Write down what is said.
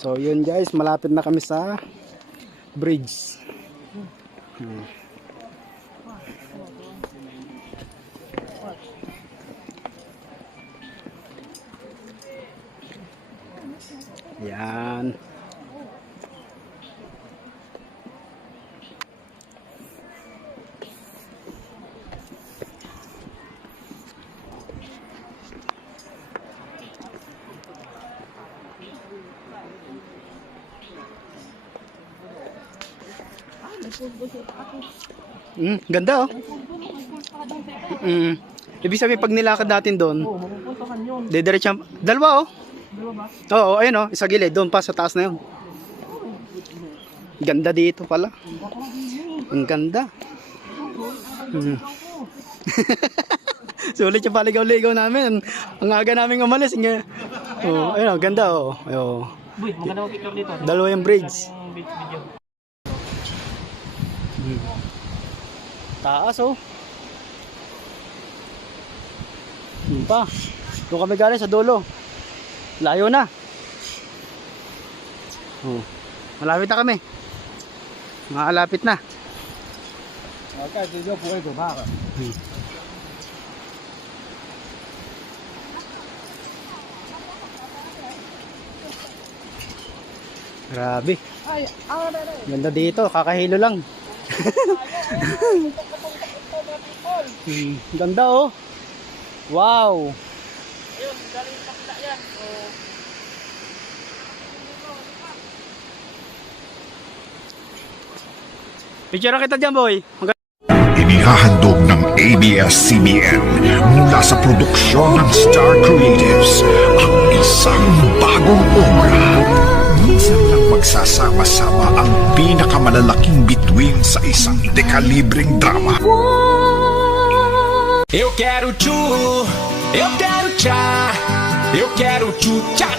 So yun guys, malapit na kami sa bridge. Yan. Ganda oh. Ibig sabihin pag nilakad natin doon, didiretso. Dalawa oh. Oo, ayun oh, isa gilid doon pa sa taas na 'yon. Ganda dito pala. Ang ganda. Sulit yung paligaw-ligaw namin. Ang aga naming umalis. Oh, ayun oh, ganda oh. Ayun. Maganda ang picture dito. Dalawa yung bridge. Taas oh. Yun pa. Doon kami galing sa dulo. Layo na. Oh. Malapit na kami. Malapit na. Okay, dito po ito baka. Grabe. Ganda dito, kakahilo lang. Ganda oh. Wow. Ayun, galing pakita yan. Picture kita dyan boy. Inihahandog ng ABS-CBN mula sa produksyon ng Star Creatives ang isang bagong obra. Minsan lang magsasama-sama ang pinakamalalaking bituin sa isang dekalibreng drama. Eu quero tchu, eu quero tchá, eu quero tchu tchá